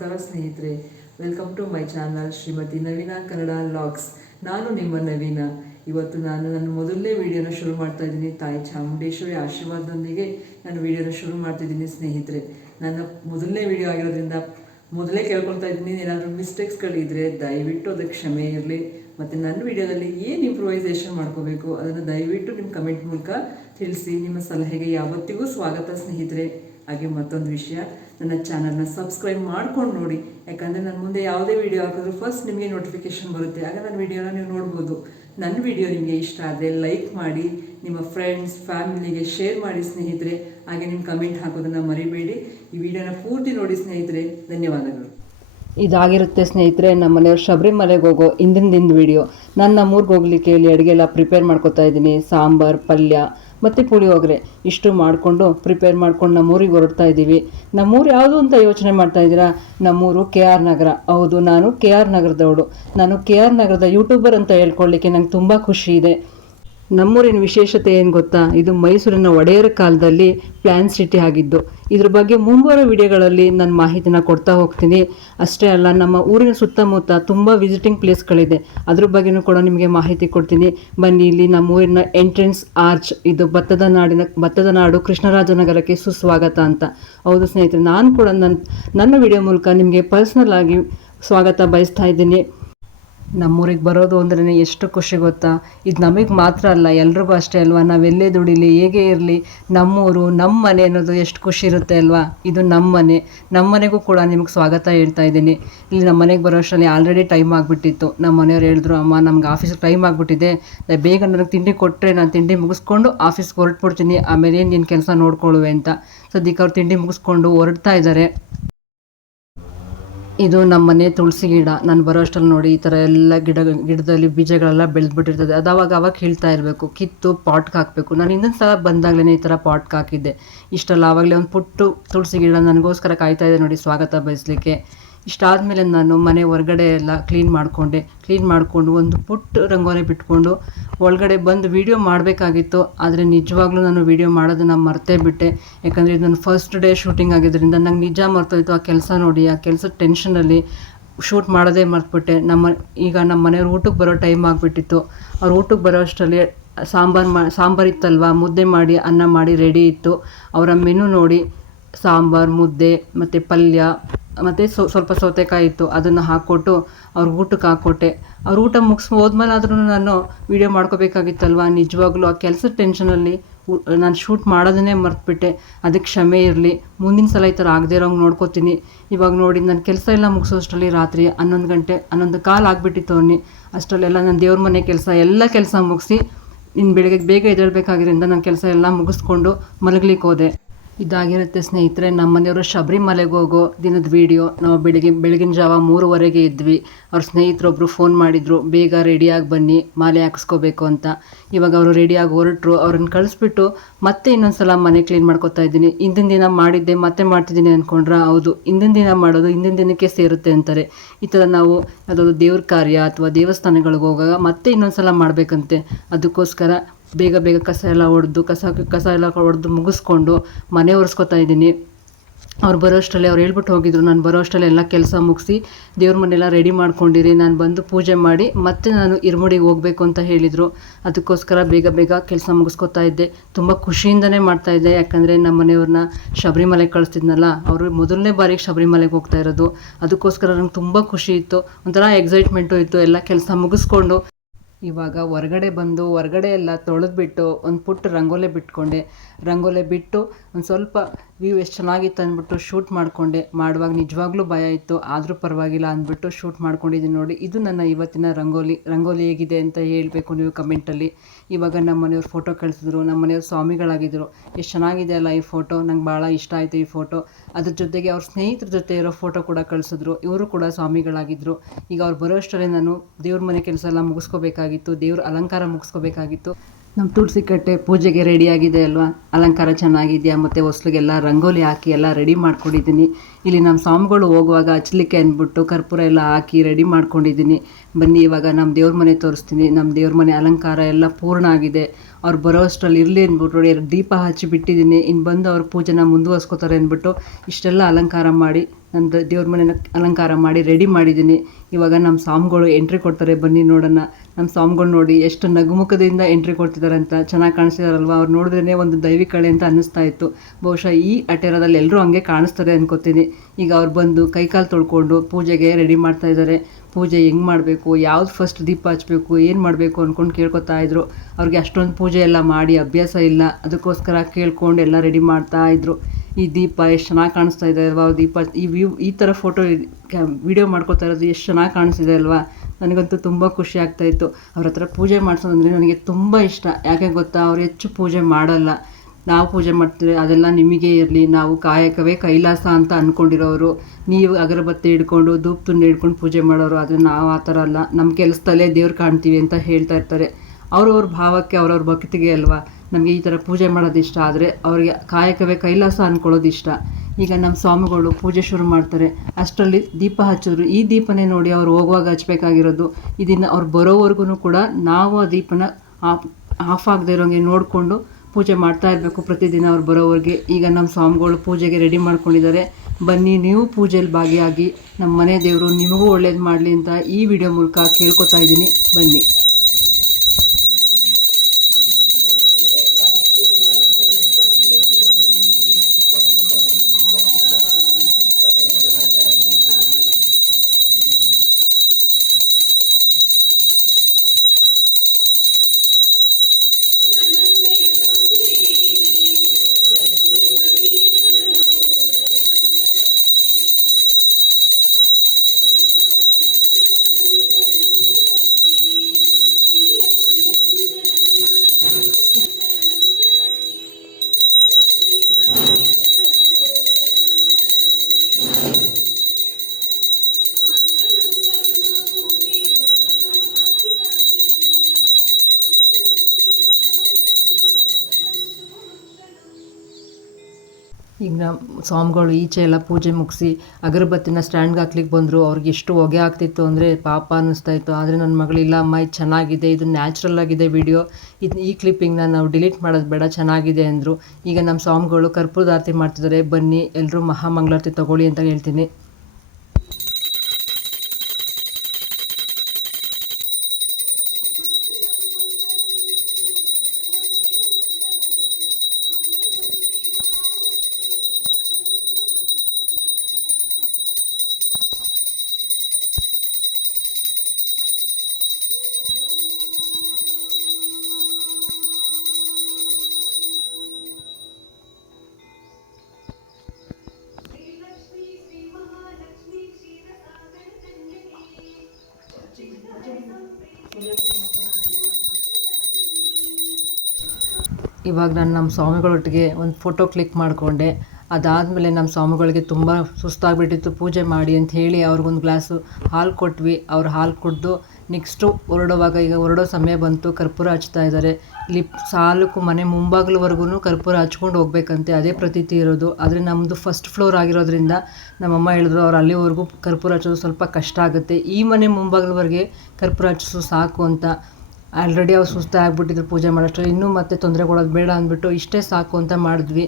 ನಮಸ್ಕಾರ ಸ್ನೇಹಿತರೆ, welcome to my channel Shrimati Naveena Kannada vlogs. ನಾನು ನಿಮ್ಮ ನವೀನ. ಇವತ್ತು ನಾನು ನನ್ನ ಮೊದಲನೇ ವಿಡಿಯೋನ ಶುರು ಮಾಡ್ತಾ ಇದ್ದೀನಿ. ತಾಯಿ ಚಾಮುಂಡೇಶ್ವರಿ ಆಶೀರ್ವಾದದೊಂದಿಗೆ ನಾನು ವಿಡಿಯೋನ ಶುರು ಮಾಡ್ತಿದ್ದೀನಿ ಸ್ನೇಹಿತರೆ. ನನ್ನ ಮೊದಲನೇ ವಿಡಿಯೋ ಆಗಿರೋದ್ರಿಂದ ಮೊದಲೇ ಕೇಳ್ಕೊಳ್ತಾ ಇದ್ದೀನಿ, ಏನಾದರೂ ಮಿಸ್ಟೇಕ್ಸ್ಗಳಿದ್ರೆ ದಯವಿಟ್ಟು ಅದಕ್ಕೆ ಕ್ಷಮೆ ಇರಲಿ. ಮತ್ತು ನನ್ನ ವಿಡಿಯೋದಲ್ಲಿ ಏನು ಇಂಪ್ರೂವೈಸೇಷನ್ ಮಾಡ್ಕೋಬೇಕು ಅದನ್ನು ದಯವಿಟ್ಟು ನಿಮ್ಮ ಕಮೆಂಟ್ ಮೂಲಕ ತಿಳಿಸಿ. ನಿಮ್ಮ ಸಲಹೆಗೆ ಯಾವತ್ತಿಗೂ ಸ್ವಾಗತ ಸ್ನೇಹಿತರೆ. ಹಾಗೆ ಮತ್ತೊಂದು ವಿಷಯ, ನನ್ನ ಚಾನಲ್ನ ಸಬ್ಸ್ಕ್ರೈಬ್ ಮಾಡ್ಕೊಂಡು ನೋಡಿ. ಯಾಕಂದರೆ ನಾನು ಮುಂದೆ ಯಾವುದೇ ವಿಡಿಯೋ ಹಾಕಿದ್ರು ಫಸ್ಟ್ ನಿಮಗೆ ನೋಟಿಫಿಕೇಷನ್ ಬರುತ್ತೆ. ಆಗ ನನ್ನ ವಿಡಿಯೋನ ನೀವು ನೋಡ್ಬೋದು. ನನ್ನ ವಿಡಿಯೋ ನಿಮಗೆ ಇಷ್ಟ ಆದರೆ ಲೈಕ್ ಮಾಡಿ, ನಿಮ್ಮ ಫ್ರೆಂಡ್ಸ್ ಫ್ಯಾಮಿಲಿಗೆ ಶೇರ್ ಮಾಡಿ ಸ್ನೇಹಿತರೆ. ಹಾಗೆ ನಿಮ್ಮ ಕಮೆಂಟ್ ಹಾಕೋದನ್ನು ಮರಿಬೇಡಿ. ಈ ವಿಡಿಯೋನ ಪೂರ್ತಿ ನೋಡಿ ಸ್ನೇಹಿತರೆ. ಧನ್ಯವಾದಗಳು. ಇದಾಗಿರುತ್ತೆ ಸ್ನೇಹಿತರೆ, ನಮ್ಮ ಮನೆಯವ್ರು ಶಬರಿಮಲೆಗೆ ಹೋಗೋ ಹಿಂದಿನ ವಿಡಿಯೋ. ನಾನು ನಮ್ಮೂರಿಗೆ ಹೋಗ್ಲಿಕ್ಕೆ ಇಲ್ಲಿ ಅಡುಗೆ ಎಲ್ಲ ಪ್ರಿಪೇರ್ ಮಾಡ್ಕೊತಾ ಇದ್ದೀನಿ. ಸಾಂಬಾರು, ಪಲ್ಯ ಮತ್ತು ಪುಳಿಯೋಗರೆ ಇಷ್ಟು ಮಾಡಿಕೊಂಡು ಪ್ರಿಪೇರ್ ಮಾಡ್ಕೊಂಡು ನಮ್ಮೂರಿಗೆ ಹೊರಡ್ತಾ ಇದ್ದೀವಿ. ನಮ್ಮೂರು ಯಾವುದು ಅಂತ ಯೋಚನೆ ಮಾಡ್ತಾ ಇದ್ದೀರಾ? ನಮ್ಮೂರು KR ನಗರ. ಹೌದು, ನಾನು KR ನಗರದವಳು. ನಾನು KR ನಗರದ ಯೂಟ್ಯೂಬರ್ ಅಂತ ಹೇಳ್ಕೊಳ್ಳಿಕ್ಕೆ ನಂಗೆ ತುಂಬ ಖುಷಿ ಇದೆ. ನಮ್ಮೂರಿನ ವಿಶೇಷತೆ ಏನು ಗೊತ್ತಾ? ಇದು ಮೈಸೂರಿನ ಒಡೆಯರ ಕಾಲದಲ್ಲಿ ಪ್ಲ್ಯಾನ್ ಸಿಟಿ ಆಗಿದ್ದು. ಇದ್ರ ಬಗ್ಗೆ ಮುಂಬರುವ ವಿಡಿಯೋಗಳಲ್ಲಿ ನಾನು ಮಾಹಿತಿನ ಕೊಡ್ತಾ ಹೋಗ್ತೀನಿ. ಅಷ್ಟೇ ಅಲ್ಲ, ನಮ್ಮ ಊರಿನ ಸುತ್ತಮುತ್ತ ತುಂಬ ವಿಸಿಟಿಂಗ್ ಪ್ಲೇಸ್ಗಳಿದೆ. ಅದ್ರ ಬಗ್ಗೆನೂ ಕೂಡ ನಿಮಗೆ ಮಾಹಿತಿ ಕೊಡ್ತೀನಿ. ಬನ್ನಿ, ಇಲ್ಲಿ ನಮ್ಮ ಊರಿನ ಎಂಟ್ರೆನ್ಸ್ ಆರ್ಚ್, ಇದು ಭತ್ತದ ನಾಡು ಕೃಷ್ಣರಾಜನಗರಕ್ಕೆ ಸುಸ್ವಾಗತ ಅಂತ. ಹೌದು ಸ್ನೇಹಿತರೆ, ನಾನು ಕೂಡ ನನ್ನ ವಿಡಿಯೋ ಮೂಲಕ ನಿಮಗೆ ಪರ್ಸ್ನಲ್ ಆಗಿ ಸ್ವಾಗತ ಬಯಸ್ತಾ ಇದ್ದೀನಿ. ನಮ್ಮೂರಿಗೆ ಬರೋದು ಅಂದ್ರೆ ಎಷ್ಟು ಖುಷಿ ಗೊತ್ತಾ? ಇದು ನಮಗೆ ಮಾತ್ರ ಅಲ್ಲ, ಎಲ್ರಿಗೂ ಅಷ್ಟೇ ಅಲ್ವಾ? ನಾವೆಲ್ಲೇ ದುಡಿಲಿ, ಹೇಗೆ ಇರಲಿ, ನಮ್ಮೂರು ನಮ್ಮ ಮನೆ ಅನ್ನೋದು ಎಷ್ಟು ಖುಷಿ ಇರುತ್ತೆ ಅಲ್ವಾ? ಇದು ನಮ್ಮ ಮನೆಗೂ ಕೂಡ ನಿಮಗೆ ಸ್ವಾಗತ ಹೇಳ್ತಾ ಇದ್ದೀನಿ. ಇಲ್ಲಿ ನಮ್ಮ ಮನೆಗೆ ಬರೋ ಅಷ್ಟರಲ್ಲಿ ಆಲ್ರೆಡಿ ಟೈಮ್ ಆಗಿಬಿಟ್ಟಿತ್ತು. ನಮ್ಮ ಮನೆಯವ್ರು ಹೇಳಿದ್ರು, ಅಮ್ಮ ನಮ್ಗೆ ಆಫೀಸ್ಗೆ ಟೈಮ್ ಆಗಿಬಿಟ್ಟಿದೆ, ಬೇಗ ನನಗೆ ತಿಂಡಿ ಕೊಟ್ಟರೆ ನಾನು ತಿಂಡಿ ಮುಗಿಸ್ಕೊಂಡು ಆಫೀಸ್ಗೆ ಹೊರಟ್ಬಿಡ್ತೀನಿ, ಆಮೇಲೆ ಏನು ನಿನ್ನ ಕೆಲಸ ನೋಡ್ಕೊಳ್ಳುವೆ ಅಂತ. ಸದ್ಯಕ್ಕೆ ಅವ್ರು ತಿಂಡಿ ಮುಗಿಸ್ಕೊಂಡು ಹೊರಡ್ತಾ ಇದ್ದಾರೆ. ಇದು ನಮ್ಮ ಮನೆ ತುಳಸಿ ಗಿಡ. ನಾನು ಬರೋ ಅಷ್ಟರಲ್ಲಿ ನೋಡಿ, ಈ ಥರ ಎಲ್ಲ ಗಿಡದಲ್ಲಿ ಬೀಜಗಳೆಲ್ಲ ಬೆಳೆದ್ಬಿಟ್ಟಿರ್ತದೆ. ಅದು ಅವಾಗ ಹೇಳ್ತಾ ಇರಬೇಕು, ಕಿತ್ತು ಪಾಟ್ಗೆ ಹಾಕಬೇಕು. ನಾನು ಇನ್ನೊಂದು ಸಲ ಬಂದಾಗಲೇ ಈ ಥರ ಪಾಟ್ಗೆ ಹಾಕಿದ್ದೆ. ಇಷ್ಟಲ್ಲ, ಆವಾಗಲೇ ಒಂದು ಪುಟ್ಟು ತುಳಸಿ ಗಿಡ ನನಗೋಸ್ಕರ ಕಾಯ್ತಾ ಇದೆ ನೋಡಿ, ಸ್ವಾಗತ ಬಯಸಲಿಕ್ಕೆ. ಇಷ್ಟಾದಮೇಲೆ ನಾನು ಮನೆ ಹೊರಗಡೆ ಎಲ್ಲ ಕ್ಲೀನ್ ಮಾಡಿಕೊಂಡು ಒಂದು ಪುಟ್ಟ ರಂಗೋಲಿ ಬಿಟ್ಕೊಂಡು ಒಳಗಡೆ ಬಂದು ವೀಡಿಯೋ ಮಾಡಬೇಕಾಗಿತ್ತು. ಆದರೆ ನಿಜವಾಗ್ಲೂ ನಾನು ವೀಡಿಯೋ ಮಾಡೋದನ್ನು ಮರ್ತೇ ಬಿಟ್ಟೆ. ಯಾಕಂದರೆ ಇದು ನನ್ನ ಫಸ್ಟ್ ಡೇ ಶೂಟಿಂಗ್ ಆಗಿದ್ದರಿಂದ ನಂಗೆ ನಿಜ ಮರ್ತೋಯ್ತು. ಆ ಕೆಲಸ ನೋಡಿ, ಆ ಕೆಲಸದ ಟೆನ್ಷನಲ್ಲಿ ಶೂಟ್ ಮಾಡೋದೇ ಮರ್ತುಬಿಟ್ಟೆ. ಈಗ ನಮ್ಮ ಮನೆಯವ್ರು ಊಟಕ್ಕೆ ಬರೋ ಟೈಮ್ ಆಗಿಬಿಟ್ಟಿತ್ತು. ಅವ್ರು ಊಟಕ್ಕೆ ಬರೋ ಅಷ್ಟರಲ್ಲಿ ಸಾಂಬಾರು ಇತ್ತಲ್ವ, ಮುದ್ದೆ ಮಾಡಿ ಅನ್ನ ಮಾಡಿ ರೆಡಿ ಇತ್ತು. ಅವರ ಮೆನು ನೋಡಿ, ಸಾಂಬಾರು, ಮುದ್ದೆ ಮತ್ತು ಪಲ್ಯ ಮತ್ತು ಸ್ವಲ್ಪ ಸೌತೆಕಾಯಿ ಇತ್ತು. ಅದನ್ನು ಹಾಕ್ಕೊಟ್ಟು ಅವ್ರಿಗೆ ಊಟಕ್ಕೆ ಹಾಕ್ಕೊಟ್ಟೆ. ಅವ್ರು ಊಟ ಹೋದ್ಮೇಲೆ ಆದ್ರೂ ನಾನು ವೀಡಿಯೋ ಮಾಡ್ಕೋಬೇಕಾಗಿತ್ತಲ್ವ. ನಿಜವಾಗ್ಲೂ ಆ ಕೆಲಸದ ಟೆನ್ಷನಲ್ಲಿ ನಾನು ಶೂಟ್ ಮಾಡೋದನ್ನೇ ಮರ್ತುಬಿಟ್ಟೆ. ಅದಕ್ಕೆ ಕ್ಷಮೆ ಇರಲಿ. ಮುಂದಿನ ಸಲ ಈ ಥರ ಆಗದೆ ಇರೋಂಗೆ ನೋಡ್ಕೋತೀನಿ. ಇವಾಗ ನೋಡಿ, ನನ್ನ ಕೆಲಸ ಎಲ್ಲ ಮುಗಿಸೋಷ್ಟರಲ್ಲಿ ರಾತ್ರಿ 11 ಕಾಲು ಆಗಿಬಿಟ್ಟಿತ್ತು. ಅಷ್ಟರಲ್ಲೆಲ್ಲ ನನ್ನ ದೇವ್ರ ಮನೆ ಎಲ್ಲ ಕೆಲಸ ಮುಗಿಸಿ ಇನ್ನು ಬೆಳಗ್ಗೆ ಬೇಗ ಎದ್ದೇಳಬೇಕಾಗಿದ್ದರಿಂದ ನಾನು ಕೆಲಸ ಎಲ್ಲ ಮುಗಿಸ್ಕೊಂಡು ಮಲಗ್ಲಿಕ್ಕೆ ಹೋದೆ. ಇದಾಗಿರುತ್ತೆ ಸ್ನೇಹಿತರೆ, ನಮ್ಮ ಮನೆಯವರು ಶಬರಿಮಲೆಗೆ ಹೋಗೋ ದಿನದ ವೀಡಿಯೋ. ನಾವು ಬೆಳಗಿನ ಜಾವ 3:30 ಇದ್ವಿ. ಅವ್ರ ಸ್ನೇಹಿತರೊಬ್ಬರು ಫೋನ್ ಮಾಡಿದರು, ಬೇಗ ರೆಡಿಯಾಗಿ ಬನ್ನಿ, ಮಾಲೆ ಹಾಕಿಸ್ಕೋಬೇಕು ಅಂತ. ಇವಾಗ ಅವರು ರೆಡಿಯಾಗಿ ಹೊರಟರು. ಅವ್ರನ್ನ ಕಳಿಸ್ಬಿಟ್ಟು ಮತ್ತೆ ಇನ್ನೊಂದು ಸಲ ಮನೆ ಕ್ಲೀನ್ ಮಾಡ್ಕೊತಾ ಇದ್ದೀನಿ. ಹಿಂದಿನ ದಿನ ಮಾಡಿದ್ದೆ ಮತ್ತೆ ಮಾಡ್ತಿದ್ದೀನಿ ಅಂದ್ಕೊಂಡ್ರೆ, ಹೌದು, ಹಿಂದಿನ ದಿನ ಮಾಡೋದು ಹಿಂದಿನ ದಿನಕ್ಕೆ ಸೇರುತ್ತೆ ಅಂತಾರೆ. ಈ ಥರ ನಾವು ಯಾವುದಾದ್ರು ದೇವ್ರ ಕಾರ್ಯ ಅಥವಾ ದೇವಸ್ಥಾನಗಳಿಗೆ ಹೋಗಾಗ ಮತ್ತೆ ಇನ್ನೊಂದು ಸಲ ಮಾಡಬೇಕಂತೆ. ಅದಕ್ಕೋಸ್ಕರ ಬೇಗ ಕಸ ಎಲ್ಲ ಹೊಡೆದು ಮುಗಿಸ್ಕೊಂಡು ಮನೆ ಒರೆಸ್ಕೊತಾ ಇದ್ದೀನಿ. ಅವ್ರು ಬರೋಷ್ಟರಲ್ಲಿ ಅವ್ರು ಹೇಳ್ಬಿಟ್ಟು ಹೋಗಿದ್ರು, ನಾನು ಬರೋ ಅಷ್ಟರಲ್ಲಿ ಎಲ್ಲ ಕೆಲಸ ಮುಗಿಸಿ ದೇವ್ರ ಮನೆಯೆಲ್ಲ ರೆಡಿ ಮಾಡ್ಕೊಂಡಿರಿ, ನಾನು ಬಂದು ಪೂಜೆ ಮಾಡಿ ಮತ್ತೆ ನಾನು ಇರ್ಮುಡಿಗೆ ಹೋಗಬೇಕು ಅಂತ ಹೇಳಿದರು. ಅದಕ್ಕೋಸ್ಕರ ಬೇಗ ಕೆಲಸ ಮುಗಿಸ್ಕೊತಾ ಇದ್ದೆ. ತುಂಬ ಖುಷಿಯಿಂದನೇ ಮಾಡ್ತಾಯಿದ್ದೆ. ಯಾಕಂದರೆ ನಮ್ಮ ಮನೆಯವ್ರನ್ನ ಶಬರಿಮಲೆಗೆ ಕಳಿಸ್ತಿದ್ನಲ್ಲ, ಅವರು ಮೊದಲನೇ ಬಾರಿಗೆ ಶಬರಿಮಲೆಗೆ ಹೋಗ್ತಾ ಇರೋದು. ಅದಕ್ಕೋಸ್ಕರ ನಂಗೆ ತುಂಬ ಖುಷಿ ಇತ್ತು, ಒಂಥರ ಎಕ್ಸೈಟ್ಮೆಂಟು ಇತ್ತು. ಎಲ್ಲ ಕೆಲಸ ಮುಗಿಸ್ಕೊಂಡು ಇವಾಗ ಹೊರಗಡೆ ಎಲ್ಲ ತೊಳೆದ್ಬಿಟ್ಟು ಒಂದು ಪುಟ್ಟ ರಂಗೋಲೆ ಬಿಟ್ಟು ಒಂದು ಸ್ವಲ್ಪ ವ್ಯೂ ಎಷ್ಟು ಚೆನ್ನಾಗಿತ್ತು ಅಂದ್ಬಿಟ್ಟು ಶೂಟ್ ಮಾಡುವಾಗ ನಿಜವಾಗ್ಲೂ ಭಯ ಇತ್ತು. ಆದರೂ ಪರವಾಗಿಲ್ಲ ಅಂದ್ಬಿಟ್ಟು ಶೂಟ್ ಮಾಡ್ಕೊಂಡಿದ್ದೀನಿ ನೋಡಿ. ಇದು ನನ್ನ ಇವತ್ತಿನ ರಂಗೋಲಿ ಹೇಗಿದೆ ಅಂತ ಹೇಳಬೇಕು ನೀವು ಕಮೆಂಟಲ್ಲಿ. ಇವಾಗ ನಮ್ಮ ಮನೆಯವ್ರು ಫೋಟೋ ಕಳಿಸಿದ್ರು. ನಮ್ಮ ಮನೆಯವ್ರು ಸ್ವಾಮಿಗಳಾಗಿದ್ದರು. ಎಷ್ಟು ಚೆನ್ನಾಗಿದೆ ಅಲ್ಲ ಈ ಫೋಟೋ, ನಂಗೆ ಭಾಳ ಇಷ್ಟ ಆಯಿತು ಈ ಫೋಟೋ. ಅದ್ರ ಜೊತೆಗೆ ಅವ್ರ ಸ್ನೇಹಿತರ ಜೊತೆ ಇರೋ ಫೋಟೋ ಕೂಡ ಕಳಿಸಿದ್ರು. ಇವರು ಕೂಡ ಸ್ವಾಮಿಗಳಾಗಿದ್ದರು. ಈಗ ಅವ್ರು ಬರೋ ಅಷ್ಟರಲ್ಲಿ ನಾನು ದೇವ್ರ ಮನೆ ಕೆಲಸ ಎಲ್ಲ ಮುಗಿಸ್ಕೋಬೇಕಾಗಿತ್ತು, ದೇವ್ರ ಅಲಂಕಾರ ಮುಗಿಸ್ಕೋಬೇಕಾಗಿತ್ತು. ನಮ್ಮ ತುಳಸಿ ಕಟ್ಟೆ ಪೂಜೆಗೆ ರೆಡಿಯಾಗಿದೆ ಅಲ್ವಾ, ಅಲಂಕಾರ ಚೆನ್ನಾಗಿದೆಯಾ, ಮತ್ತು ಹೊಸ್ಲಿಗೆಲ್ಲ ರಂಗೋಲಿ ಹಾಕಿ ಎಲ್ಲ ರೆಡಿ ಮಾಡ್ಕೊಂಡಿದ್ದೀನಿ. ಇಲ್ಲಿ ನಮ್ಮ ಸ್ವಾಮಿಗಳು ಹೋಗುವಾಗ ಹಚ್ಚಲಿಕ್ಕೆ ಅಂದ್ಬಿಟ್ಟು ಕರ್ಪೂರ ಎಲ್ಲ ಹಾಕಿ ರೆಡಿ ಮಾಡ್ಕೊಂಡಿದ್ದೀನಿ. ಬನ್ನಿ ಇವಾಗ ನಮ್ಮ ದೇವ್ರ ಮನೆ ತೋರಿಸ್ತೀನಿ. ನಮ್ಮ ದೇವ್ರ ಮನೆ ಅಲಂಕಾರ ಎಲ್ಲ ಪೂರ್ಣ ಆಗಿದೆ. ಅವ್ರು ಬರೋ ಅಷ್ಟರಲ್ಲಿ ಇರಲಿ ಅಂದ್ಬಿಟ್ಟು ನೋಡಿ ದೀಪ ಹಚ್ಚಿ ಬಿಟ್ಟಿದ್ದೀನಿ. ಇನ್ನು ಬಂದು ಅವ್ರ ಪೂಜೆನ ಮುಂದುವರ್ಸ್ಕೋತಾರೆ ಅಂದ್ಬಿಟ್ಟು ಇಷ್ಟೆಲ್ಲ ಅಲಂಕಾರ ಮಾಡಿ ನನ್ನ ದೇವ್ರ ಮನೆನ ಅಲಂಕಾರ ಮಾಡಿ ರೆಡಿ ಮಾಡಿದ್ದೀನಿ. ಇವಾಗ ನಮ್ಮ ಸ್ವಾಮಿಗಳು ಎಂಟ್ರಿ ಕೊಡ್ತಾರೆ, ಬನ್ನಿ ನೋಡೋಣ. ನಮ್ಮ ಸ್ವಾಮಿಗಳು ನೋಡಿ ಎಷ್ಟು ನಗುಮುಖದಿಂದ ಎಂಟ್ರಿ ಕೊಡ್ತಿದ್ದಾರೆ ಅಂತ, ಚೆನ್ನಾಗಿ ಕಾಣಿಸ್ತಿದಾರಲ್ವ. ಅವ್ರು ನೋಡಿದ್ರೇ ಒಂದು ದೈವಿಕಳೆ ಅಂತ ಅನ್ನಿಸ್ತಾ ಇತ್ತು. ಬಹುಶಃ ಈ ಅಟೇರದಲ್ಲಿ ಎಲ್ಲರೂ ಹಂಗೆ ಕಾಣಿಸ್ತಾರೆ ಅನ್ಕೋತೀನಿ. ಈಗ ಅವ್ರು ಬಂದು ಕೈಕಾಲು ತೊಳ್ಕೊಂಡು ಪೂಜೆಗೆ ರೆಡಿ ಮಾಡ್ತಾ ಇದ್ದಾರೆ. ಪೂಜೆ ಹೆಂಗೆ ಮಾಡಬೇಕು, ಯಾವ್ದು ಫಸ್ಟ್ ದೀಪ ಹಚ್ಚಬೇಕು, ಏನು ಮಾಡಬೇಕು ಅಂದ್ಕೊಂಡು ಕೇಳ್ಕೊತಾ ಇದ್ರು. ಅವ್ರಿಗೆ ಅಷ್ಟೊಂದು ಪೂಜೆ ಎಲ್ಲ ಮಾಡಿ ಅಭ್ಯಾಸ ಇಲ್ಲ, ಅದಕ್ಕೋಸ್ಕರ ಕೇಳ್ಕೊಂಡು ಎಲ್ಲ ರೆಡಿ ಮಾಡ್ತಾಯಿದ್ರು. ಈ ದೀಪ ಎಷ್ಟು ಚೆನ್ನಾಗಿ ಕಾಣಿಸ್ತಾ ಇದೆ ಅಲ್ವಾ, ದೀಪ ಈ ಥರ ಫೋಟೋ ವಿಡಿಯೋ ಮಾಡ್ಕೊತಾ ಇರೋದು ಎಷ್ಟು ಚೆನ್ನಾಗಿ ಕಾಣಿಸ್ತಿದೆ ಅಲ್ವಾ. ನನಗಂತೂ ತುಂಬ ಖುಷಿ ಆಗ್ತಾಯಿತ್ತು. ಅವ್ರ ಹತ್ರ ಪೂಜೆ ಮಾಡಿಸೋದಂದರೆ ನನಗೆ ತುಂಬ ಇಷ್ಟ. ಯಾಕೆ ಗೊತ್ತಾ, ಅವ್ರು ಹೆಚ್ಚು ಪೂಜೆ ಮಾಡಲ್ಲ, ನಾವು ಪೂಜೆ ಮಾಡ್ತೀವಿ. ಅದೆಲ್ಲ ನಿಮಗೆ ಇರಲಿ, ನಾವು ಕಾಯಕವೇ ಕೈಲಾಸ ಅಂತ ಅಂದ್ಕೊಂಡಿರೋರು. ನೀವು ಅಗರಬತ್ತಿ ಹಿಡ್ಕೊಂಡು ಧೂಪ ತುಂಡು ಹಿಡ್ಕೊಂಡು ಪೂಜೆ ಮಾಡೋರು, ಆದರೆ ನಾವು ಆ ಥರ ಅಲ್ಲ. ನಮ್ಮ ಕೆಲಸದಲ್ಲೇ ದೇವ್ರು ಕಾಣ್ತೀವಿ ಅಂತ ಹೇಳ್ತಾ ಇರ್ತಾರೆ. ಅವ್ರವ್ರ ಭಾವಕ್ಕೆ ಅವ್ರವ್ರ ಭಕ್ತಿಗೆ ಅಲ್ವಾ ನಮಗೆ ಈ ಥರ ಪೂಜೆ ಮಾಡೋದು ಇಷ್ಟ. ಆದರೆ ಅವ್ರಿಗೆ ಕಾಯಕವೇ ಕೈಲಾಸ ಅಂದ್ಕೊಳ್ಳೋದು ಇಷ್ಟ. ಈಗ ನಮ್ಮ ಸ್ವಾಮಿಗಳು ಪೂಜೆ ಶುರು ಮಾಡ್ತಾರೆ. ಅಷ್ಟರಲ್ಲಿ ದೀಪ ಹಚ್ಚಿದ್ರು. ಈ ದೀಪನೇ ನೋಡಿ ಅವ್ರು ಹೋಗುವಾಗ ಹಚ್ಬೇಕಾಗಿರೋದು. ಇದನ್ನು ಅವ್ರು ಬರೋವರೆಗೂ ಕೂಡ ನಾವು ಆ ದೀಪನ ಆಫ್ ಆಗದೆ ಇರೋಂಗೆ ನೋಡಿಕೊಂಡು ಪೂಜೆ ಮಾಡ್ತಾ ಇರಬೇಕು ಪ್ರತಿದಿನ ಅವ್ರು ಬರೋವರೆಗೆ. ಈಗ ನಮ್ಮ ಸ್ವಾಮಿಗಳು ಪೂಜೆಗೆ ರೆಡಿ ಮಾಡ್ಕೊಂಡಿದ್ದಾರೆ. ಬನ್ನಿ ನೀವು ಪೂಜೆಯಲ್ಲಿ ಭಾಗಿಯಾಗಿ, ನಮ್ಮ ಮನೆ ದೇವರು ನಿಮಗೂ ಒಳ್ಳೇದು ಮಾಡಲಿ ಅಂತ ಈ ವಿಡಿಯೋ ಮೂಲಕ ಕೇಳ್ಕೊತಾ ಇದ್ದೀನಿ. ಬನ್ನಿ. ಈಗ ನಮ್ಮ ಸ್ವಾಮಿಗಳು ಈಚೆ ಎಲ್ಲ ಪೂಜೆ ಮುಗಿಸಿ ಅಗರಬತ್ತಿನ ಸ್ಟ್ಯಾಂಡ್ಗೆ ಹಾಕ್ಲಿಕ್ಕೆ ಬಂದರು. ಅವ್ರಿಗೆ ಎಷ್ಟು ಹೊಗೆ ಆಗ್ತಿತ್ತು ಅಂದರೆ ಪಾಪ ಅನ್ನಿಸ್ತಾ ಇತ್ತು. ಆದರೆ ನನ್ನ ಮಗಳು, ಇಲ್ಲ ಅಮ್ಮ ಇದು ಚೆನ್ನಾಗಿದೆ, ಇದು ನ್ಯಾಚುರಲ್ ಆಗಿದೆ ವಿಡಿಯೋ, ಈ ಕ್ಲಿಪ್ಪಿಂಗ್ನ ನಾವು ಡಿಲೀಟ್ ಮಾಡೋದು ಬೇಡ, ಚೆನ್ನಾಗಿದೆ ಅಂದರು. ಈಗ ನಮ್ಮ ಸ್ವಾಮಿಗಳು ಕರ್ಪೂರದ ಆರತಿ ಮಾಡ್ತಿದ್ದಾರೆ. ಬನ್ನಿ ಎಲ್ಲರೂ ಮಹಾಮಂಗಳಾರತಿ ತಗೊಳ್ಳಿ ಅಂತ ಹೇಳ್ತೀನಿ. ಇವಾಗ ನಾನು ನಮ್ಮ ಸ್ವಾಮಿಗಳೊಟ್ಟಿಗೆ ಒಂದು ಫೋಟೋ ಕ್ಲಿಕ್ ಮಾಡಿಕೊಂಡೆ. ಅದಾದಮೇಲೆ ನಮ್ಮ ಸ್ವಾಮಿಗಳಿಗೆ ತುಂಬ ಸುಸ್ತಾಗಿಬಿಟ್ಟಿತ್ತು ಪೂಜೆ ಮಾಡಿ ಅಂತ ಹೇಳಿ ಅವ್ರಿಗೊಂದು ಗ್ಲಾಸು ಹಾಲು ಕೊಟ್ವಿ. ಅವ್ರು ಹಾಲು ಕುಡಿದು ನೆಕ್ಸ್ಟು ಹೊರಡುವಾಗ, ಈಗ ಹೊರಡೋ ಸಮಯ ಬಂತು, ಕರ್ಪೂರ ಹಚ್ತಾ ಇದ್ದಾರೆ. ಇಲ್ಲಿ ಸಾಲಕ್ಕೂ ಮನೆ ಮುಂಭಾಗ್ಲವರೆಗೂ ಕರ್ಪೂರ ಹಚ್ಕೊಂಡು ಹೋಗ್ಬೇಕಂತೆ, ಅದೇ ಪ್ರತೀತಿ ಇರೋದು. ಆದರೆ ನಮ್ಮದು ಫಸ್ಟ್ ಫ್ಲೋರ್ ಆಗಿರೋದ್ರಿಂದ ನಮ್ಮಮ್ಮ ಹೇಳಿದ್ರು ಅವ್ರು ಅಲ್ಲಿವರೆಗೂ ಕರ್ಪೂರ ಹಚ್ಚೋದು ಸ್ವಲ್ಪ ಕಷ್ಟ ಆಗುತ್ತೆ, ಈ ಮನೆ ಮುಂಭಾಗ್ಲವರೆಗೆ ಕರ್ಪೂರ ಹಚ್ಚೋದು ಸಾಕು ಅಂತ. ಆಲ್ರೆಡಿ ಅವ್ರು ಸುಸ್ತು ಆಗ್ಬಿಟ್ಟಿದ್ರು ಪೂಜೆ ಮಾಡೋಷ್ಟು, ಇನ್ನೂ ಮತ್ತೆ ತೊಂದರೆ ಕೊಡೋದು ಬೇಡ ಅಂದ್ಬಿಟ್ಟು ಇಷ್ಟೇ ಸಾಕು ಅಂತ ಮಾಡಿದ್ವಿ.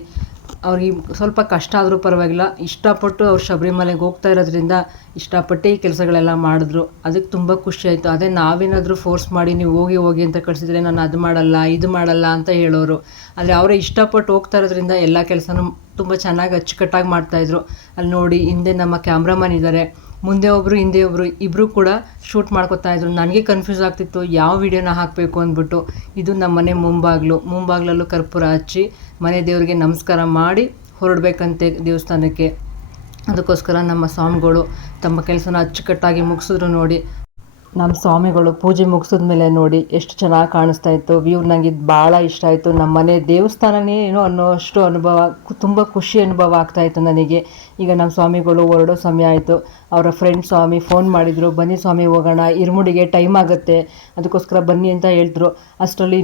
ಅವ್ರಿಗೆ ಸ್ವಲ್ಪ ಕಷ್ಟ ಆದರೂ ಪರವಾಗಿಲ್ಲ, ಇಷ್ಟಪಟ್ಟು ಅವ್ರು ಶಬರಿಮಲೆಗೆ ಹೋಗ್ತಾ ಇರೋದ್ರಿಂದ ಇಷ್ಟಪಟ್ಟು ಈ ಕೆಲಸಗಳೆಲ್ಲ ಮಾಡಿದ್ರು. ಅದಕ್ಕೆ ತುಂಬ ಖುಷಿ ಆಯಿತು. ಅದೇ ನಾವೇನಾದರೂ ಫೋರ್ಸ್ ಮಾಡಿ ನೀವು ಹೋಗಿ ಹೋಗಿ ಅಂತ ಕಳಿಸಿದ್ರೆ ನಾನು ಅದು ಮಾಡಲ್ಲ ಇದು ಮಾಡಲ್ಲ ಅಂತ ಹೇಳೋರು. ಆದರೆ ಅವರೇ ಇಷ್ಟಪಟ್ಟು ಹೋಗ್ತಾ ಇರೋದ್ರಿಂದ ಎಲ್ಲ ಕೆಲಸನೂ ತುಂಬ ಚೆನ್ನಾಗಿ ಅಚ್ಚುಕಟ್ಟಾಗಿ ಮಾಡ್ತಾಯಿದ್ರು. ಅಲ್ಲಿ ನೋಡಿ ಹಿಂದೆ ನಮ್ಮ ಕ್ಯಾಮ್ರಾಮನ್ ಇದ್ದಾರೆ, ಮುಂದೆ ಒಬ್ಬರು ಹಿಂದೆ ಒಬ್ಬರು, ಇಬ್ಬರು ಕೂಡ ಶೂಟ್ ಮಾಡ್ಕೊತಾಯಿದ್ರು. ನನಗೆ ಕನ್ಫ್ಯೂಸ್ ಆಗ್ತಿತ್ತು ಯಾವ ವಿಡಿಯೋನ ಹಾಕಬೇಕು ಅಂದ್ಬಿಟ್ಟು. ಇದು ನಮ್ಮ ಮನೆ ಮುಂಭಾಗ್ಲಲ್ಲೂ ಕರ್ಪೂರ ಹಚ್ಚಿ ಮನೆ ದೇವರಿಗೆ ನಮಸ್ಕಾರ ಮಾಡಿ ಹೊರಡಬೇಕಂತೆ ದೇವಸ್ಥಾನಕ್ಕೆ. ಅದಕ್ಕೋಸ್ಕರ ನಮ್ಮ ಸ್ವಾಮಿಗಳು ತಮ್ಮ ಕೆಲಸನ ಅಚ್ಚುಕಟ್ಟಾಗಿ ಮುಗಿಸಿದ್ರು. ನೋಡಿ ನಮ್ಮ ಸ್ವಾಮಿಗಳು ಪೂಜೆ ಮುಗಿಸಿದ್ಮೇಲೆ ನೋಡಿ ಎಷ್ಟು ಚೆನ್ನಾಗಿ ಕಾಣಿಸ್ತಾ ಇತ್ತು ವ್ಯೂ. ನನಗೆ ಇದು ಭಾಳ ಇಷ್ಟ ಆಯಿತು. ನಮ್ಮ ಮನೆ ದೇವಸ್ಥಾನನೇ ಏನೋ ಅನ್ನೋಷ್ಟು ಅನುಭವ, ತುಂಬ ಖುಷಿ ಅನುಭವ ಆಗ್ತಾಯಿತ್ತು ನನಗೆ. ಈಗ ನಮ್ಮ ಸ್ವಾಮಿಗಳು ಹೊರಡೋ ಸಮಯ ಆಯಿತು. ಅವರ ಫ್ರೆಂಡ್ ಸ್ವಾಮಿ ಫೋನ್ ಮಾಡಿದರು, ಬನ್ನಿ ಸ್ವಾಮಿ ಹೋಗೋಣ, ಇರುಮುಡಿಗೆ ಟೈಮ್ ಆಗುತ್ತೆ, ಅದಕ್ಕೋಸ್ಕರ ಬನ್ನಿ ಅಂತ ಹೇಳಿದ್ರು. ಅಷ್ಟರಲ್ಲಿ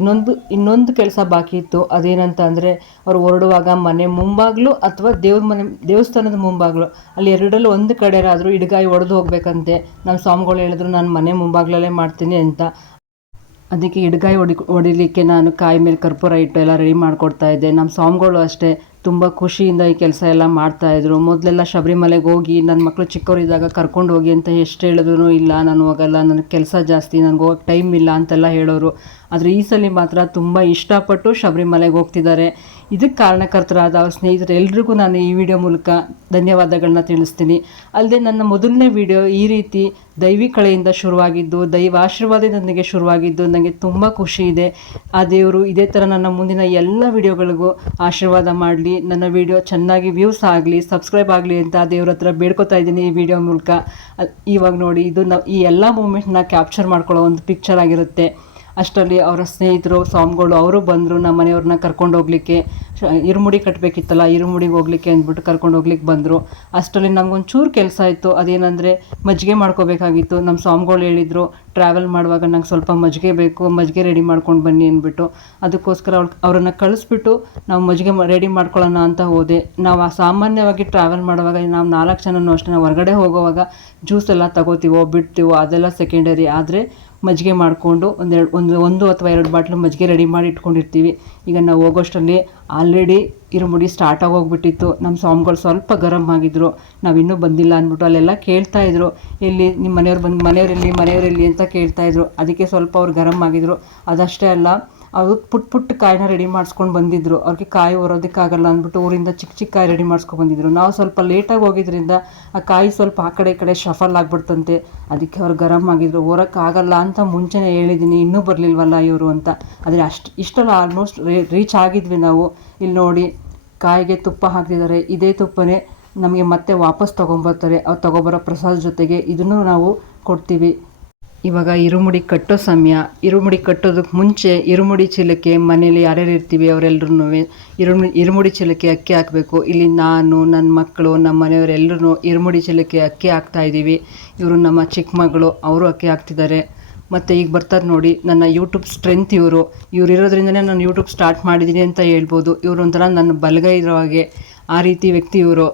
ಇನ್ನೊಂದು ಕೆಲಸ ಬಾಕಿ ಇತ್ತು. ಅದೇನಂತ ಅಂದರೆ ಅವ್ರು ಹೊರಡುವಾಗ ಮನೆ ಮುಂಭಾಗ್ಲು ಅಥವಾ ದೇವಸ್ಥಾನದ ಮುಂಭಾಗ್ಲು, ಅಲ್ಲಿ ಎರಡರಲ್ಲೂ ಒಂದು ಕಡೆಯಾದರೂ ಇಡಗಾಯಿ ಹೊಡೆದು ಹೋಗ್ಬೇಕಂತೆ. ನಮ್ಮ ಸ್ವಾಮಿಗಳು ಹೇಳಿದ್ರು ನಾನು ಮನೆ ಮುಂಭಾಗ್ಲಲ್ಲೇ ಮಾಡ್ತೀನಿ ಅಂತ. ಅದಕ್ಕೆ ಎಡ್ಗಾಯಿ ಹೊಡಿಲಿಕ್ಕೆ ನಾನು ಕಾಯಿ ಮೇಲೆ ಕರ್ಪೂರ ಇಟ್ಟು ಎಲ್ಲ ರೆಡಿ ಮಾಡಿಕೊಡ್ತಾ ಇದ್ದೆ. ನಮ್ಮ ಸ್ವಾಮಿಗಳು ಅಷ್ಟೇ ತುಂಬ ಖುಷಿಯಿಂದ ಈ ಕೆಲಸ ಎಲ್ಲ ಮಾಡ್ತಾಯಿದ್ರು. ಮೊದಲೆಲ್ಲ ಶಬರಿಮಲೆಗೆ ಹೋಗಿ ನನ್ನ ಮಕ್ಕಳು ಚಿಕ್ಕವರಿದ್ದಾಗ ಕರ್ಕೊಂಡು ಹೋಗಿ ಅಂತ ಎಷ್ಟು ಹೇಳಿದ್ರು ಇಲ್ಲ ನಾನು ಹೋಗಲ್ಲ, ನನಗೆ ಕೆಲಸ ಜಾಸ್ತಿ, ನನಗೆ ಹೋಗಕ್ಕೆ ಟೈಮ್ ಇಲ್ಲ ಅಂತೆಲ್ಲ ಹೇಳೋರು. ಆದರೆ ಈ ಸಲ ಮಾತ್ರ ತುಂಬ ಇಷ್ಟಪಟ್ಟು ಶಬರಿಮಲೆಗೆ ಹೋಗ್ತಿದ್ದಾರೆ. ಇದಕ್ಕೆ ಕಾರಣಕರ್ತರಾದ ಅವ್ರ ಸ್ನೇಹಿತರು ಎಲ್ರಿಗೂ ನಾನು ಈ ವಿಡಿಯೋ ಮೂಲಕ ಧನ್ಯವಾದಗಳನ್ನ ತಿಳಿಸ್ತೀನಿ. ಅಲ್ಲದೆ ನನ್ನ ಮೊದಲನೇ ವಿಡಿಯೋ ಈ ರೀತಿ ದೈವಿ ಕಳೆಯಿಂದ ಶುರುವಾಗಿದ್ದು, ದೈವ ಆಶೀರ್ವಾದದೊಂದಿಗೆ ಶುರುವಾಗಿದ್ದು ನನಗೆ ತುಂಬ ಖುಷಿ ಇದೆ. ಆ ದೇವರು ಇದೇ ಥರ ನನ್ನ ಮುಂದಿನ ಎಲ್ಲ ವಿಡಿಯೋಗಳಿಗೂ ಆಶೀರ್ವಾದ ಮಾಡಲಿ, ನನ್ನ ವಿಡಿಯೋ ಚೆನ್ನಾಗಿ ವ್ಯೂಸ್ ಆಗಲಿ, ಸಬ್ಸ್ಕ್ರೈಬ್ ಆಗಲಿ ಅಂತ ದೇವ್ರ ಹತ್ರ ಬೇಡ್ಕೊತಾ ಇದ್ದೀನಿ ಈ ವಿಡಿಯೋ ಮೂಲಕ. ಇವಾಗ ನೋಡಿ, ಇದು ಈ ಎಲ್ಲ ಮೂಮೆಂಟ್ನ ಕ್ಯಾಪ್ಚರ್ ಮಾಡ್ಕೊಳ್ಳೋ ಒಂದು ಪಿಕ್ಚರ್ ಆಗಿರುತ್ತೆ. ಅಷ್ಟರಲ್ಲಿ ಅವರ ಸ್ನೇಹಿತರು ಸ್ವಾಮಿಗಳು ಅವರು ಬಂದರು ನಮ್ಮ ಮನೆಯವ್ರನ್ನ ಕರ್ಕೊಂಡು ಹೋಗ್ಲಿಕ್ಕೆ. ಇರುಮುಡಿ ಕಟ್ಟಬೇಕಿತ್ತಲ್ಲ, ಇರುಮುಡಿಗೆ ಹೋಗ್ಲಿಕ್ಕೆ ಅಂದ್ಬಿಟ್ಟು ಕರ್ಕೊಂಡು ಹೋಗ್ಲಿಕ್ಕೆ ಬಂದರು. ಅಷ್ಟರಲ್ಲಿ ನಮಗೊಂಚೂರು ಕೆಲಸ ಇತ್ತು. ಅದೇನೆಂದರೆ ಮಜ್ಜಿಗೆ ಮಾಡ್ಕೋಬೇಕಾಗಿತ್ತು. ನಮ್ಮ ಸ್ವಾಮಿಗಳು ಹೇಳಿದರು ಟ್ರಾವೆಲ್ ಮಾಡುವಾಗ ನಂಗೆ ಸ್ವಲ್ಪ ಮಜ್ಜಿಗೆ ಬೇಕು, ಮಜ್ಜಿಗೆ ರೆಡಿ ಮಾಡ್ಕೊಂಡು ಬನ್ನಿ ಅಂದ್ಬಿಟ್ಟು. ಅದಕ್ಕೋಸ್ಕರ ಅವರನ್ನು ಕಳಿಸ್ಬಿಟ್ಟು ನಾವು ಮಜ್ಜಿಗೆ ರೆಡಿ ಮಾಡ್ಕೊಳ್ಳೋಣ ಅಂತ ಹೋದೆ. ನಾವು ಸಾಮಾನ್ಯವಾಗಿ ಟ್ರಾವೆಲ್ ಮಾಡುವಾಗ ನಾವು 4 ಜನನೂ ಅಷ್ಟೇ, ನಾವು ಹೊರಗಡೆ ಹೋಗುವಾಗ ಜ್ಯೂಸ್ ಎಲ್ಲ ತಗೋತೀವೋ ಬಿಡ್ತೀವೋ ಅದೆಲ್ಲ ಸೆಕೆಂಡರಿ. ಆದರೆ ಮಜ್ಜಿಗೆ ಮಾಡಿಕೊಂಡು ಒಂದು ಅಥವಾ 2 ಬಾಟ್ಲು ಮಜ್ಜಿಗೆ ರೆಡಿ ಮಾಡಿ ಇಟ್ಕೊಂಡಿರ್ತೀವಿ. ಈಗ ನಾವು ಹೋಗೋಷ್ಟರಲ್ಲಿ ಆಲ್ರೆಡಿ ಇರುಮುಡಿ ಸ್ಟಾರ್ಟ್ ಆಗೋಗ್ಬಿಟ್ಟಿತ್ತು. ನಮ್ಮ ಸ್ವಾಮಿಗಳು ಸ್ವಲ್ಪ ಗರಮ್ ಆಗಿದ್ರು, ನಾವಿನ್ನೂ ಬಂದಿಲ್ಲ ಅಂದ್ಬಿಟ್ಟು ಅಲ್ಲೆಲ್ಲ ಕೇಳ್ತಾಯಿದ್ರು, ಎಲ್ಲಿ ನಿಮ್ಮ ಮನೆಯವರೆಲ್ಲಿ ಅಂತ ಕೇಳ್ತಾಯಿದ್ರು. ಅದಕ್ಕೆ ಸ್ವಲ್ಪ ಅವ್ರು ಗರಮ್ ಆಗಿದ್ರು. ಅದಷ್ಟೇ ಅಲ್ಲ, ಅವರು ಪುಟ್ಟ ಕಾಯಿನ ರೆಡಿ ಮಾಡಿಸ್ಕೊಂಡು ಬಂದಿದ್ದರು. ಅವ್ರಿಗೆ ಕಾಯಿ ಹೊರೋದಕ್ಕಾಗಲ್ಲ ಅಂದ್ಬಿಟ್ಟು ಊರಿಂದ ಚಿಕ್ಕ ಕಾಯಿ ರೆಡಿ ಮಾಡಿಸ್ಕೊಂಡು ಬಂದಿದ್ರು. ನಾವು ಸ್ವಲ್ಪ ಲೇಟಾಗಿ ಹೋಗಿದ್ರಿಂದ ಆ ಕಾಯಿ ಸ್ವಲ್ಪ ಆ ಕಡೆ ಶಫಲ್ ಆಗಿಬಿಡ್ತಂತೆ. ಅದಕ್ಕೆ ಅವ್ರು ಗರಮ್ ಆಗಿದ್ರು. ಹೊರೋಕ್ಕಾಗಲ್ಲ ಅಂತ ಮುಂಚೆನೇ ಹೇಳಿದ್ದೀನಿ, ಇನ್ನೂ ಬರಲಿಲ್ವಲ್ಲ ಇವರು ಅಂತ. ಆದರೆ ಇಷ್ಟೆಲ್ಲ ಆಲ್ಮೋಸ್ಟ್ ರೀಚ್ ಆಗಿದ್ವಿ ನಾವು. ಇಲ್ಲಿ ನೋಡಿ, ಕಾಯಿಗೆ ತುಪ್ಪ ಹಾಕ್ತಿದ್ದಾರೆ. ಇದೇ ತುಪ್ಪನೇ ನಮಗೆ ಮತ್ತೆ ವಾಪಸ್ ತೊಗೊಂಬರ್ತಾರೆ. ಅವ್ರು ತೊಗೊಬರೋ ಪ್ರಸಾದ ಜೊತೆಗೆ ಇದನ್ನು ನಾವು ಕೊಡ್ತೀವಿ. ಇವಾಗ ಇರುಮುಡಿ ಕಟ್ಟೋ ಸಮಯ. ಇರುಮುಡಿ ಕಟ್ಟೋದಕ್ಕೆ ಮುಂಚೆ ಇರುಮುಡಿ ಚೀಲಕ್ಕೆ ಮನೇಲಿ ಯಾರ್ಯಾರು ಇರ್ತೀವಿ ಅವರೆಲ್ಲರೂ ಇರುಮುಡಿ ಚೀಲಕ್ಕೆ ಅಕ್ಕಿ ಹಾಕಬೇಕು. ಇಲ್ಲಿ ನಾನು, ನನ್ನ ಮಕ್ಕಳು, ನಮ್ಮ ಮನೆಯವರೆಲ್ಲರೂ ಇರುಮುಡಿ ಚೀಲಕ್ಕೆ ಅಕ್ಕಿ ಹಾಕ್ತಾಯಿದ್ದೀವಿ. ಇವರು ನಮ್ಮ ಚಿಕ್ಕ ಮಗಳು, ಅವರು ಅಕ್ಕಿ ಹಾಕ್ತಿದ್ದಾರೆ. ಮತ್ತು ಈಗ ಬರ್ತಾರೆ ನೋಡಿ ನನ್ನ ಯೂಟ್ಯೂಬ್ ಸ್ಟ್ರೆಂತ್. ಇವರು ಇರೋದ್ರಿಂದನೇ ನಾನು ಯೂಟ್ಯೂಬ್ ಸ್ಟಾರ್ಟ್ ಮಾಡಿದ್ದೀನಿ ಅಂತ ಹೇಳ್ಬೋದು. ಇವರು ಒಂಥರ ನನ್ನ ಬಲಗೈ ಇರೋ ಹಾಗೆ, ಆ ರೀತಿ ವ್ಯಕ್ತಿ ಇವರು.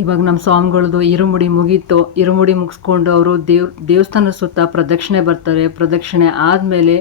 ಇವಾಗ ನಮ್ಮ ಸ್ವಾಮಿಗಳದ್ದು ಇರುಮುಡಿ ಮುಗೀತು. ಇರುಮುಡಿ ಮುಗಿಸ್ಕೊಂಡು ಅವರು ದೇವಸ್ಥಾನದ ಸುತ್ತ ಪ್ರದಕ್ಷಿಣೆ ಬರ್ತಾರೆ. ಪ್ರದಕ್ಷಿಣೆ ಆದಮೇಲೆ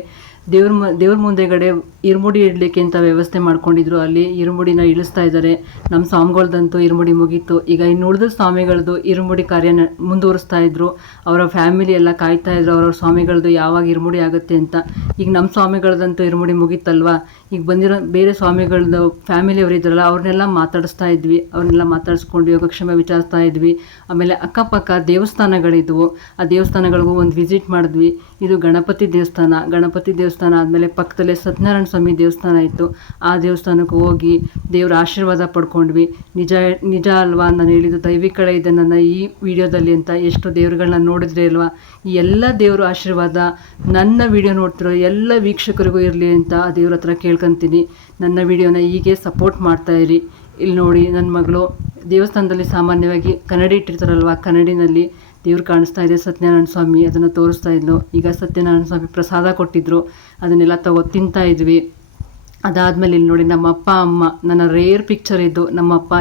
ದೇವ್ರ ಮುಂದೆಗಡೆ ಇರುಮುಡಿ ಇಡಲಿಕ್ಕೆ ಅಂತ ವ್ಯವಸ್ಥೆ ಮಾಡ್ಕೊಂಡಿದ್ರು. ಅಲ್ಲಿ ಇರುಮುಡಿನ ಇಳಿಸ್ತಾ ಇದ್ದಾರೆ. ನಮ್ಮ ಸ್ವಾಮಿಗಳ್ದಂತೂ ಇರುಮುಡಿ ಮುಗೀತು. ಈಗ ಇನ್ನು ಉಳಿದ ಸ್ವಾಮಿಗಳದ್ದು ಇರುಮುಡಿ ಕಾರ್ಯ ಮುಂದುವರಿಸ್ತಾ ಇದ್ರು. ಅವರ ಫ್ಯಾಮಿಲಿ ಎಲ್ಲ ಕಾಯ್ತಾ ಇದ್ರು ಅವ್ರವ್ರ ಸ್ವಾಮಿಗಳದ್ದು ಯಾವಾಗ ಇರುಮುಡಿ ಆಗುತ್ತೆ ಅಂತ. ಈಗ ನಮ್ಮ ಸ್ವಾಮಿಗಳದಂತೂ ಇರುಮುಡಿ ಮುಗೀತಲ್ವಾ. ಈಗ ಬಂದಿರೋ ಬೇರೆ ಸ್ವಾಮಿಗಳದ್ದು ಫ್ಯಾಮಿಲಿಯವರು ಇದ್ರಲ್ಲ, ಅವ್ರನ್ನೆಲ್ಲ ಮಾತಾಡಿಸ್ತಾ ಇದ್ವಿ. ಅವ್ರನ್ನೆಲ್ಲ ಮಾತಾಡಿಸ್ಕೊಂಡು ಯೋಗಕ್ಷೇಮ ವಿಚಾರಿಸ್ತಾ ಇದ್ವಿ. ಆಮೇಲೆ ಅಕ್ಕಪಕ್ಕ ದೇವಸ್ಥಾನಗಳಿದ್ವು. ಆ ದೇವಸ್ಥಾನಗಳಿಗೂ ಒಂದು ವಿಸಿಟ್ ಮಾಡಿದ್ವಿ. ಇದು ಗಣಪತಿ ದೇವಸ್ಥಾನ ಆದಮೇಲೆ ಪಕ್ಕದಲ್ಲೇ ಸತ್ಯನಾರಾಯಣ ಸ್ವಾಮಿ ದೇವಸ್ಥಾನ ಇತ್ತು. ಆ ದೇವಸ್ಥಾನಕ್ಕೆ ಹೋಗಿ ದೇವರ ಆಶೀರ್ವಾದ ಪಡ್ಕೊಂಡ್ವಿ. ನಿಜ ಅಲ್ವಾ ನಾನು ಹೇಳಿದ್ದು ದೈವಿಕ ಕಳೆ ಇದೆ ನನ್ನ ಈ ವಿಡಿಯೋದಲ್ಲಿ ಅಂತ. ಎಷ್ಟು ದೇವ್ರುಗಳನ್ನ ನೋಡಿದ್ರೆ ಅಲ್ವಾ. ಈ ಎಲ್ಲ ದೇವ್ರ ಆಶೀರ್ವಾದ ನನ್ನ ವಿಡಿಯೋ ನೋಡ್ತಿರೋ ಎಲ್ಲ ವೀಕ್ಷಕರಿಗೂ ಇರಲಿ ಅಂತ ಆ ದೇವ್ರ ಹತ್ರ ಕೇಳ್ಕೊತೀನಿ. ನನ್ನ ವಿಡಿಯೋನ ಹೀಗೆ ಸಪೋರ್ಟ್ ಮಾಡ್ತಾಯಿರಿ. ಇಲ್ಲಿ ನೋಡಿ, ನನ್ನ ಮಗಳು ದೇವಸ್ಥಾನದಲ್ಲಿ ಸಾಮಾನ್ಯವಾಗಿ ಕನ್ನಡಿ ಇಟ್ಟಿರ್ತಾರಲ್ವ, ಕನ್ನಡಿನಲ್ಲಿ ದೇವ್ರು ಕಾಣಿಸ್ತಾ ಇದೆ ಸತ್ಯನಾರಾಯಣ ಸ್ವಾಮಿ, ಅದನ್ನು ತೋರಿಸ್ತಾ ಇದ್ಲು. ಈಗ ಸತ್ಯನಾರಾಯಣ ಸ್ವಾಮಿ ಪ್ರಸಾದ ಕೊಟ್ಟಿದ್ರು, ಅದನ್ನೆಲ್ಲ ತಿಂತಾ ಇದ್ವಿ. ಅದಾದಮೇಲೆ ಇಲ್ಲಿ ನೋಡಿ, ನಮ್ಮ ಅಪ್ಪ ಅಮ್ಮ ನನ್ನ ರೇರ್ ಪಿಕ್ಚರ್ ಇದ್ದು. ನಮ್ಮಪ್ಪ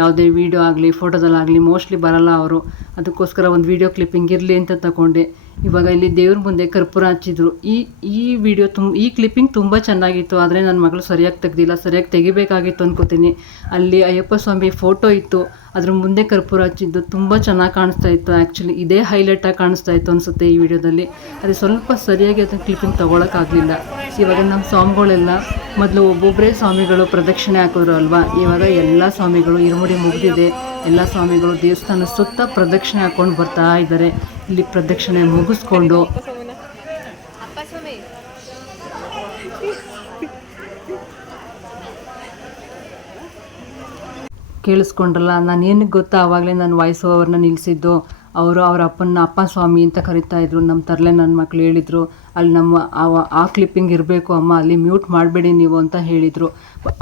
ಯಾವುದೇ ವೀಡಿಯೋ ಆಗಲಿ ಫೋಟೋದಲ್ಲಾಗಲಿ ಮೋಸ್ಟ್ಲಿ ಬರಲ್ಲ ಅವರು. ಅದಕ್ಕೋಸ್ಕರ ಒಂದು ವೀಡಿಯೋ ಕ್ಲಿಪ್ಪಿಂಗ್ ಇರಲಿ ಅಂತ ತಗೊಂಡೆ. ಇವಾಗ ಇಲ್ಲಿ ದೇವ್ರ ಮುಂದೆ ಕರ್ಪೂರ ಹಚ್ಚಿದ್ರು. ಈ ಕ್ಲಿಪ್ಪಿಂಗ್ ತುಂಬ ಚೆನ್ನಾಗಿತ್ತು. ಆದರೆ ನನ್ನ ಮಗಳು ಸರಿಯಾಗಿ ತೆಗ್ದಿಲ್ಲ. ಸರಿಯಾಗಿ ತೆಗಿಬೇಕಾಗಿತ್ತು ಅನ್ಕೋತೀನಿ. ಅಲ್ಲಿ ಅಯ್ಯಪ್ಪ ಸ್ವಾಮಿ ಫೋಟೋ ಇತ್ತು, ಅದ್ರ ಮುಂದೆ ಕರ್ಪೂರ ಹಚ್ಚಿದ್ದು ತುಂಬ ಚೆನ್ನಾಗಿ ಕಾಣಿಸ್ತಾ ಇತ್ತು. ಆ್ಯಕ್ಚುಲಿ ಇದೇ ಹೈಲೈಟಾಗಿ ಕಾಣಿಸ್ತಾ ಇತ್ತು ಅನಿಸುತ್ತೆ ಈ ವಿಡಿಯೋದಲ್ಲಿ. ಅದೇ ಸ್ವಲ್ಪ ಸರಿಯಾಗಿ ಅದನ್ನು ಕ್ಲಿಪ್ಪಿಂಗ್ ತೊಗೊಳಕ್ಕಾಗಲಿಲ್ಲ. ಇವಾಗ ನಮ್ಮ ಸ್ವಾಮಿಗಳೆಲ್ಲ ಮೊದಲು ಒಬ್ಬೊಬ್ಬರೇ ಸ್ವಾಮಿಗಳು ಪ್ರದಕ್ಷಿಣೆ ಹಾಕಿದ್ರು ಅಲ್ವಾ. ಇವಾಗ ಎಲ್ಲ ಸ್ವಾಮಿಗಳು ಇರುಮುಡಿ ಮುಗಿದಿದೆ. ಎಲ್ಲ ಸ್ವಾಮಿಗಳು ದೇವಸ್ಥಾನ ಸುತ್ತ ಪ್ರದಕ್ಷಿಣೆ ಹಾಕ್ಕೊಂಡು ಬರ್ತಾ ಇದ್ದಾರೆ. ಇಲ್ಲಿ ಪ್ರದಕ್ಷಿಣೆ ಮುಗಿಸ್ಕೊಂಡು ಕೇಳಿಸ್ಕೊಂಡ್ರಲ್ಲ. ನಾನು ಏನಕ್ಕೆ ಗೊತ್ತಾ ಆವಾಗಲೇ ನಾನು ವಾಯ್ಸ್ ಓವರ್ನ ನಿಲ್ಲಿಸಿದ್ದು. ಅವರು ಅವ್ರ ಅಪ್ಪ ಸ್ವಾಮಿ ಅಂತ ಕರಿತಾ ಇದ್ರು. ನಮ್ಮ ತರಲೆ ನನ್ನ ಮಕ್ಳು ಹೇಳಿದರು, ಅಲ್ಲಿ ನಮ್ಮ ಆ ಕ್ಲಿಪ್ಪಿಂಗ್ ಇರಬೇಕು ಅಮ್ಮ, ಅಲ್ಲಿ ಮ್ಯೂಟ್ ಮಾಡಬೇಡಿ ನೀವು ಅಂತ ಹೇಳಿದರು.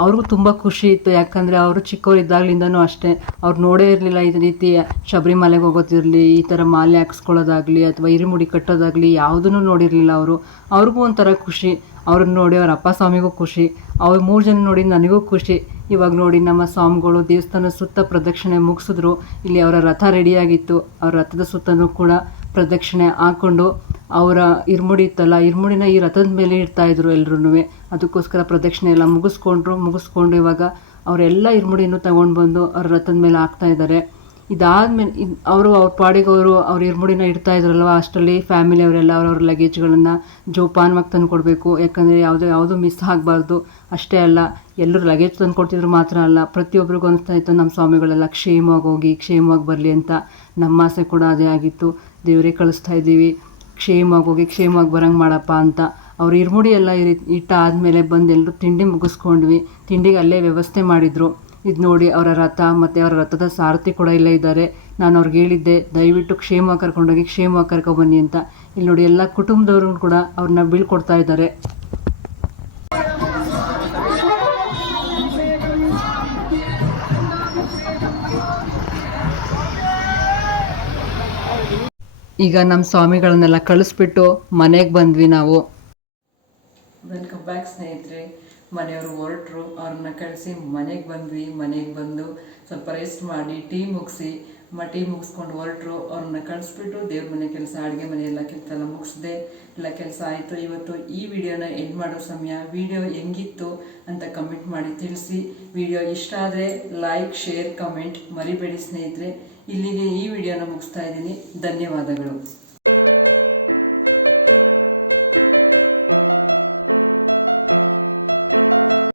ಅವ್ರಿಗೂ ತುಂಬ ಖುಷಿ ಇತ್ತು, ಯಾಕಂದರೆ ಅವರು ಚಿಕ್ಕವರಿದ್ದಾಗಲಿಂದನೂ ಅಷ್ಟೇ ಅವ್ರು ನೋಡೇ ಇರಲಿಲ್ಲ ಈ ರೀತಿ ಶಬರಿಮಲೆಗೆ ಹೋಗೋದಿರಲಿ, ಈ ಥರ ಮಾಲೆ ಹಾಕ್ಸ್ಕೊಳ್ಳೋದಾಗಲಿ ಅಥವಾ ಇರಿಮುಡಿ ಕಟ್ಟೋದಾಗಲಿ ಯಾವುದನ್ನು ನೋಡಿರಲಿಲ್ಲ ಅವರು. ಅವ್ರಿಗೂ ಒಂಥರ ಖುಷಿ, ಅವ್ರನ್ನ ನೋಡಿ ಅವ್ರ ಅಪ್ಪ ಸ್ವಾಮಿಗೂ ಖುಷಿ, ಅವ್ರ 3 ಜನ ನೋಡಿ ನನಗೂ ಖುಷಿ. ಇವಾಗ ನೋಡಿ ನಮ್ಮ ಸ್ವಾಮಿಗಳು ದೇವಸ್ಥಾನ ಸುತ್ತ ಪ್ರದಕ್ಷಿಣೆ ಮುಗಿಸಿದ್ರು. ಇಲ್ಲಿ ಅವರ ರಥ ರೆಡಿಯಾಗಿತ್ತು, ಅವ್ರ ರಥದ ಸುತ್ತನೂ ಕೂಡ ಪ್ರದಕ್ಷಿಣೆ ಹಾಕ್ಕೊಂಡು ಅವರ ಇರ್ಮುಡಿ ಇತ್ತಲ್ಲ, ಇರ್ಮುಡಿನ ಈ ರಥದ ಮೇಲೆ ಇಡ್ತಾಯಿದ್ರು ಎಲ್ಲರೂ. ಅದಕ್ಕೋಸ್ಕರ ಪ್ರದಕ್ಷಿಣೆ ಎಲ್ಲ ಮುಗಿಸ್ಕೊಂಡು ಇವಾಗ ಅವರೆಲ್ಲ ಇರ್ಮುಡಿನೂ ತಗೊಂಡು ಬಂದು ಅವ್ರ ರಥದ ಮೇಲೆ ಹಾಕ್ತಾಯಿದ್ದಾರೆ. ಇದಾದಮೇಲೆ ಅವ್ರ ಪಾಡಿಗೆ ಅವ್ರ ಇರ್ಮುಡಿನ ಇಡ್ತಾ ಇದ್ರಲ್ವ, ಅಷ್ಟರಲ್ಲಿ ಫ್ಯಾಮಿಲಿ ಅವರೆಲ್ಲ ಅವ್ರವ್ರ ಲಗೇಜ್ಗಳನ್ನು ಜೋಪಾನವಾಗಿ ತಂದು ಕೊಡಬೇಕು, ಯಾಕಂದರೆ ಯಾವುದು ಮಿಸ್ ಆಗಬಾರ್ದು. ಅಷ್ಟೇ ಅಲ್ಲ, ಎಲ್ಲರೂ ಲಗೇಜ್ ತಂದು ಕೊಡ್ತಿದ್ರು ಮಾತ್ರ ಅಲ್ಲ, ಪ್ರತಿಯೊಬ್ಬರಿಗೂ ಅನಿಸ್ತಾ ಇತ್ತು ನಮ್ಮ ಸ್ವಾಮಿಗಳೆಲ್ಲ ಕ್ಷೇಮವಾಗಿ ಹೋಗಿ ಕ್ಷೇಮವಾಗಿ ಬರಲಿ ಅಂತ. ನಮ್ಮ ಆಸೆ ಕೂಡ ಅದೇ ಆಗಿತ್ತು, ದೇವರೇ ಕಳಿಸ್ತಾ ಇದ್ದೀವಿ, ಕ್ಷೇಮವಾಗಿ ಹೋಗಿ ಕ್ಷೇಮವಾಗಿ ಬರಂಗೆ ಮಾಡಪ್ಪ ಅಂತ. ಅವ್ರು ಇರ್ಮುಡಿ ಎಲ್ಲ ಇಟ್ಟಾದಮೇಲೆ ಬಂದು ಎಲ್ಲರೂ ತಿಂಡಿ ಮುಗಿಸ್ಕೊಂಡ್ವಿ. ತಿಂಡಿಗೆ ಅಲ್ಲೇ ವ್ಯವಸ್ಥೆ ಮಾಡಿದರು. ಇದು ನೋಡಿ ಅವರ ರಥ ಮತ್ತು ಅವರ ರಥದ ಸಾರಥಿ ಕೂಡ ಇಲ್ಲೇ ಇದ್ದಾರೆ. ನಾನು ಅವ್ರಿಗೆ ಹೇಳಿದ್ದೆ, ದಯವಿಟ್ಟು ಕ್ಷೇಮವಾಗಿ ಕರ್ಕೊಂಡೋಗಿ ಕ್ಷೇಮವಾಗಿ ಕರ್ಕೊಬನ್ನಿ ಅಂತ. ಇಲ್ಲಿ ನೋಡಿ ಎಲ್ಲ ಕುಟುಂಬದವರು ಕೂಡ ಅವ್ರನ್ನ ಬೀಳ್ಕೊಡ್ತಾ ಇದ್ದಾರೆ. ಈಗ ನಮ್ಮ ಸ್ವಾಮಿಗಳನ್ನೆಲ್ಲ ಕಳಿಸ್ಬಿಟ್ಟು ಮನೆಗೆ ಬಂದ್ವಿ ನಾವು. ವೆಲ್ಕಮ್ ಬ್ಯಾಕ್ ಸ್ನೇಹಿತರೆ. ಮನೆಯವರು ಹೊರಟರು, ಅವ್ರನ್ನ ಕಳಿಸಿ ಮನೆಗೆ ಬಂದ್ವಿ. ಮನೆಗೆ ಬಂದು ಸ್ವಲ್ಪ ರೆಸ್ಟ್ ಮಾಡಿ ಟೀ ಮುಗಿಸಿ ಟೀ ಮುಗಿಸ್ಕೊಂಡು ಹೊರಟರು. ಅವ್ರನ್ನ ಕಳಿಸ್ಬಿಟ್ಟು ದೇವ್ರ ಮನೆ ಕೆಲಸ, ಅಡುಗೆ ಮನೆ ಎಲ್ಲ ಕೆಲಸ ಎಲ್ಲ ಮುಗಿಸ್ದೆ, ಎಲ್ಲ ಕೆಲಸ ಆಯಿತು. ಇವತ್ತು ಈ ವಿಡಿಯೋನ ಎಂಡ್ ಮಾಡೋ ಸಮಯ. ವಿಡಿಯೋ ಹೆಂಗಿತ್ತು ಅಂತ ಕಮೆಂಟ್ ಮಾಡಿ ತಿಳಿಸಿ. ವಿಡಿಯೋ ಇಷ್ಟ ಆದರೆ ಲೈಕ್, ಶೇರ್, ಕಮೆಂಟ್ ಮರಿಬೇಡಿ ಸ್ನೇಹಿತರೆ. ಇಲ್ಲಿಗೆ ಈ ವಿಡಿಯೋನ ಮುಗಿಸ್ತಾ ಇದ್ದೀನಿ. ಧನ್ಯವಾದಗಳು.